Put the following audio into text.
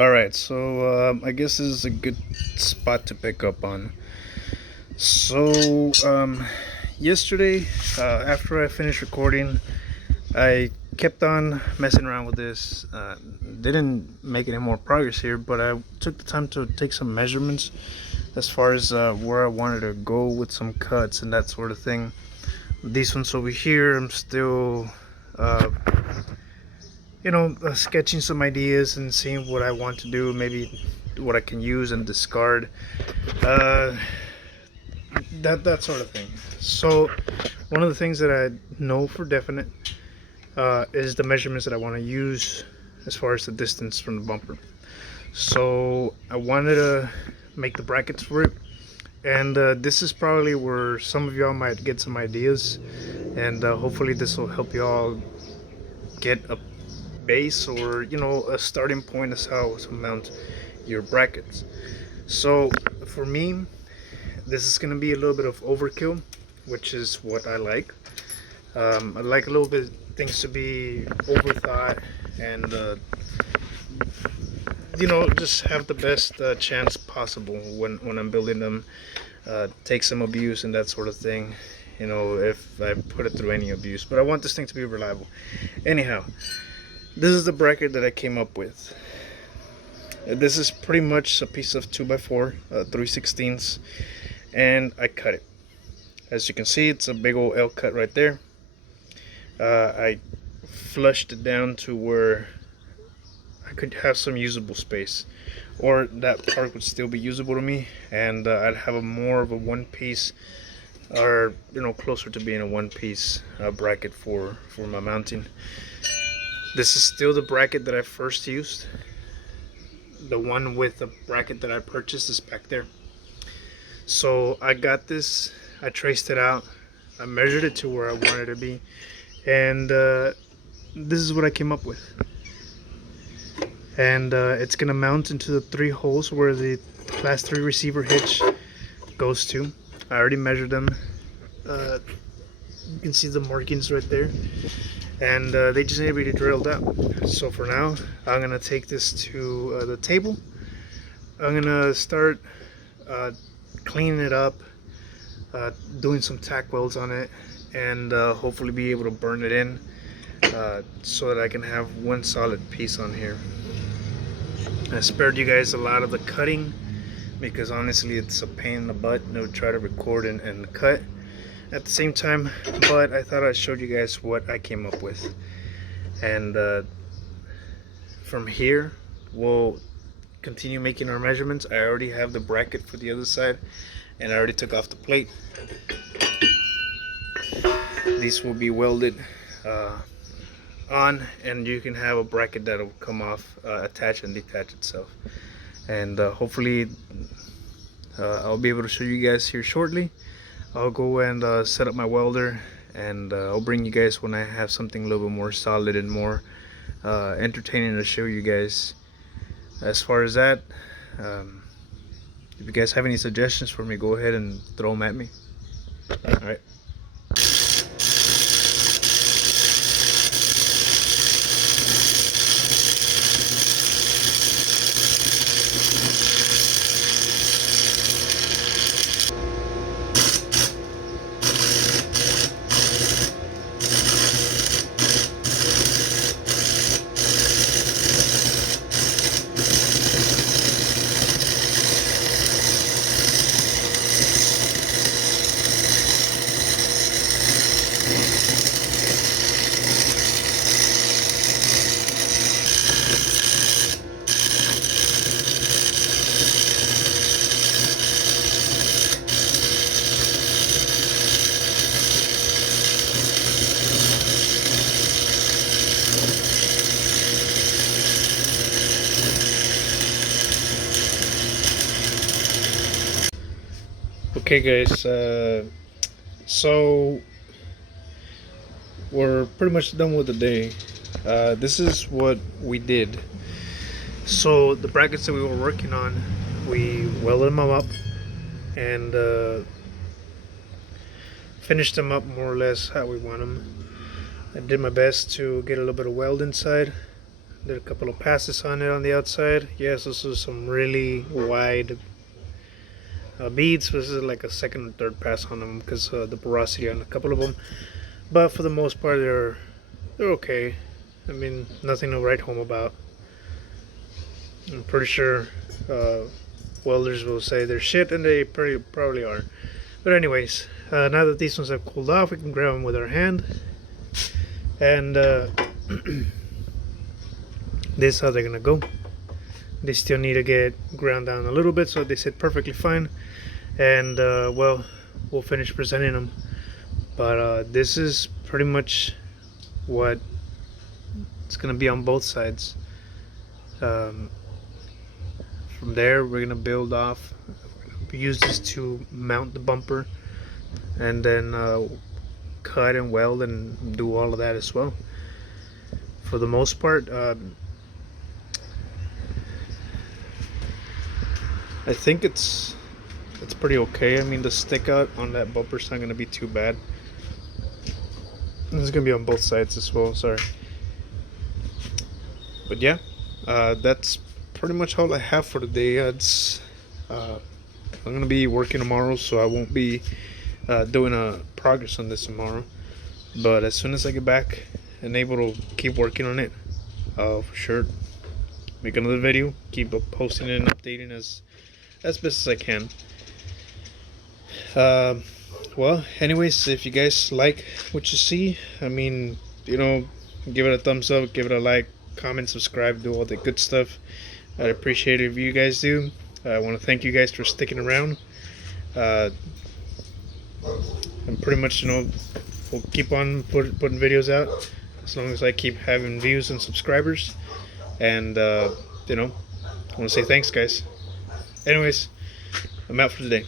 Alright, so I guess this is a good spot to pick up on. So, yesterday, after I finished recording, I kept on messing around with this. Didn't make any more progress here, but I took the time to take some measurements as far as where I wanted to go with some cuts and that sort of thing. These ones over here, I'm still uh, sketching some ideas and seeing what I want to do, maybe what I can use and discard, uh, that sort of thing. So one of the things that I know for definite is the measurements that I want to use as far as the distance from the bumper. So I wanted to make the brackets for it, and this is probably where some of y'all might get some ideas, and hopefully this will help y'all get a base, or a starting point as how to mount your brackets. So for me, this is going to be a little bit of overkill, which is what I like. I like a little bit things to be overthought, and just have the best chance possible when I'm building them. Take some abuse and that sort of thing, if I put it through any abuse, but I want this thing to be reliable. Anyhow, this is the bracket that I came up with. This is pretty much a piece of 2x4, 3/16, and I cut it. As you can see, it's a big old L cut right there. I flushed it down to where I could have some usable space, or that part would still be usable to me, and I'd have a more of a one piece, or closer to being a one piece bracket for my mounting. This is still the bracket that I first used. The one with the bracket that I purchased is back there. So I got this, I traced it out, I measured it to where I wanted it to be, and this is what I came up with. And it's gonna mount into the 3 holes where the class 3 receiver hitch goes to. I already measured them. You can see the markings right there, and they just need to be drilled out. So for now, I'm gonna take this to the table. I'm gonna start cleaning it up, doing some tack welds on it, and hopefully be able to burn it in so that I can have one solid piece on here. I spared you guys a lot of the cutting because honestly it's a pain in the butt to try to record and cut at the same time, but I thought I showed you guys what I came up with. And from here we'll continue making our measurements. I already have the bracket for the other side, and I already took off the plate. These will be welded on, and you can have a bracket that will come off, attach and detach itself. And hopefully I'll be able to show you guys here shortly. I'll go and set up my welder, and I'll bring you guys when I have something a little bit more solid and more entertaining to show you guys. As far as that, if you guys have any suggestions for me, go ahead and throw them at me. Alright. Okay guys, so we're pretty much done with the day. This is what we did. So the brackets that we were working on, we welded them up and finished them up more or less how we want them. I did my best to get a little bit of weld inside. Did a couple of passes on it on the outside. Yes, this is some really wide beads. This is like a second or third pass on them because the porosity on a couple of them. But for the most part, they're okay. I mean, nothing to write home about. I'm pretty sure welders will say they're shit, and they probably are. But anyways, now that these ones have cooled off, we can grab them with our hand. And this is how they're gonna go. They still need to get ground down a little bit so they sit perfectly fine. And well, we'll finish presenting them. But this is pretty much what it's gonna be on both sides. From there, we're gonna build off. Use this to mount the bumper, and then cut and weld and do all of that as well. For the most part, I think it's pretty okay. I mean, the stick out on that bumper's not gonna be too bad. This is gonna be on both sides as well. Sorry, but yeah, that's pretty much all I have for today. I'm gonna be working tomorrow, so I won't be doing a progress on this tomorrow. But as soon as I get back and able to keep working on it, I'll for sure make another video, keep posting it and updating as best as I can. Well, anyways, if you guys like what you see, I mean, you know, give it a thumbs up, give it a like, comment, subscribe, do all the good stuff. I'd appreciate it if you guys do. I want to thank you guys for sticking around. And pretty much, you know, we'll keep on putting videos out as long as I keep having views and subscribers. And you know, I want to say thanks, guys. Anyways, I'm out for today.